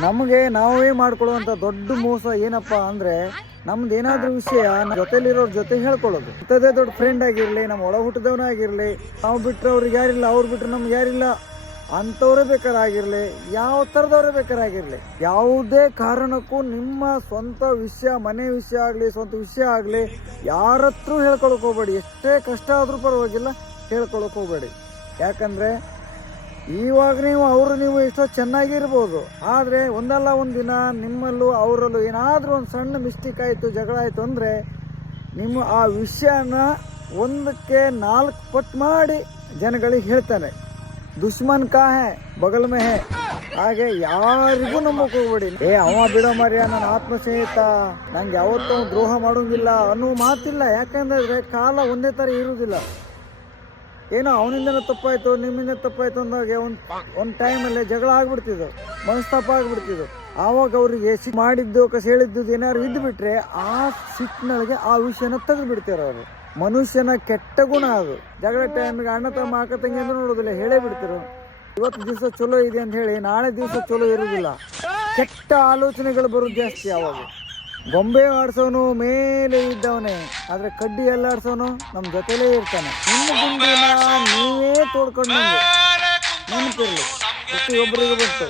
ನಮಗೆ ನಾವೇ ಮಾಡ್ಕೊಳ್ಳುವಂಥ ದೊಡ್ಡ ಮೋಸ ಏನಪ್ಪ ಅಂದರೆ ನಮ್ದು ಏನಾದರೂ ವಿಷಯ ಜೊತೆಲಿರೋರ ಜೊತೆ ಹೇಳ್ಕೊಳ್ಳೋದು. ಇಂಥದ್ದೇ ದೊಡ್ಡ ಫ್ರೆಂಡ್ ಆಗಿರಲಿ, ನಮ್ಮ ಒಳ ಹುಟ್ಟಿದವನೇ ಆಗಿರಲಿ, ನಾವು ಬಿಟ್ಟರೆ ಅವ್ರಿಗೆ ಯಾರಿಲ್ಲ, ಅವ್ರು ಬಿಟ್ಟರೆ ನಮ್ಗೆ ಯಾರಿಲ್ಲ ಅಂಥವರೇ ಬೇಕಾರಾಗಿರಲಿ, ಯಾವ ಥರದವರೇ ಬೇಕಾರಾಗಿರಲಿ, ಯಾವುದೇ ಕಾರಣಕ್ಕೂ ನಿಮ್ಮ ಸ್ವಂತ ವಿಷಯ, ಮನೆ ವಿಷಯ ಆಗಲಿ, ಸ್ವಂತ ವಿಷಯ ಆಗಲಿ ಯಾರ ಹತ್ರ ಹೇಳ್ಕೊಳಕ್ಕೆ ಹೋಗ್ಬೇಡಿ. ಎಷ್ಟೇ ಕಷ್ಟ ಆದರೂ ಪರವಾಗಿಲ್ಲ, ಹೇಳ್ಕೊಳಕ್ಕೆ ಹೋಗ್ಬೇಡಿ. ಯಾಕಂದರೆ ಇವಾಗ ನೀವು ಎಷ್ಟೋ ಚೆನ್ನಾಗಿರ್ಬೋದು, ಆದರೆ ಒಂದಲ್ಲ ಒಂದು ದಿನ ನಿಮ್ಮಲ್ಲೂ ಅವರಲ್ಲೂ ಏನಾದರೂ ಒಂದು ಸಣ್ಣ ಮಿಸ್ಟೇಕ್ ಆಯಿತು, ಜಗಳ ಆಯಿತು ಅಂದರೆ ನಿಮ್ಮ ಆ ವಿಷಯನ 1ಕ್ಕೆ 4 ಪಟ್ಟು ಮಾಡಿ ಜನಗಳಿಗೆ ಹೇಳ್ತಾನೆ. ದುಶ್ಮನ್ ಕಾ ಹೇ ಬಗಲ್ ಮೇ ಹೇ. ಹಾಗೆ ಯಾರಿಗೂ ನಂಬಕ್ಕೆ ಹೋಗ್ಬೇಡಿ. ಅವ ಬಿಡೋ ಮರ್ಯ, ನನ್ನ ಆತ್ಮಸ್ನೇಹಿತ, ನಂಗೆ ಯಾವತ್ತೂ ದ್ರೋಹ ಮಾಡೋಂಗಿಲ್ಲ ಅನ್ನೋ ಮಾತಿಲ್ಲ. ಯಾಕಂದ್ರೆ ಕಾಲ ಒಂದೇ ಥರ ಇರುವುದಿಲ್ಲ. ಏನೋ ಅವನಿಂದನೇ ತಪ್ಪಾಯಿತು, ನಿಮ್ಮಿಂದ ತಪ್ಪಾಯಿತು ಅಂದಾಗ ಒಂದು ಟೈಮಲ್ಲೇ ಜಗಳ ಆಗ್ಬಿಡ್ತಿದ್ದು, ಮನಸ್ತಾಪ ಆಗ್ಬಿಡ್ತಿದ್ದು. ಆವಾಗ ಅವರಿಗೆ ಮಾಡಿದ್ದು ಹೇಳಿದ್ದು ಏನಾದ್ರು ಇದ್ದುಬಿಟ್ರೆ ಆ ಸಿಟ್ಟಿನೊಳಗೆ ಆ ವಿಷಯನ ತೆಗೆದು ಬಿಡ್ತಾರೆ ಅವರು. ಮನುಷ್ಯನ ಕೆಟ್ಟ ಗುಣ ಅದು. ಜಗಳ ಟೈಮಿಗೆ ಅಣ್ಣ ತಮ್ಮ ಅಕ್ಕ ತಂಗಿ ಅಂತ ನೋಡೋದಿಲ್ಲ, ಹೇಳೇ ಬಿಡ್ತಿರು. ಇವತ್ತು ದಿವಸ ಚಲೋ ಇದೆ ಅಂತ ಹೇಳಿ ನಾಳೆ ದಿವಸ ಚಲೋ ಇರೋದಿಲ್ಲ. ಕೆಟ್ಟ ಆಲೋಚನೆಗಳು ಬರೋದು ಜಾಸ್ತಿ. ಆವಾಗ ಗೊಂಬೆ ಆಡ್ಸೋನು ಮೇಲೆ ಇದ್ದವನೇ, ಆದರೆ ಕಡ್ಡಿ ಎಲ್ಲ ಆಡ್ಸೋನು ನಮ್ಮ ಜೊತೆಲೇ ಇರ್ತಾನೆ. ನಿಮ್ಮ ಗುಂಡಿನ ನೀವೇ ತೋಡ್ಕೊಂಡು ನೆನಪಿರಲಿ, ಪ್ರತಿಯೊಬ್ಬರಿಗೂ ಬಂತು.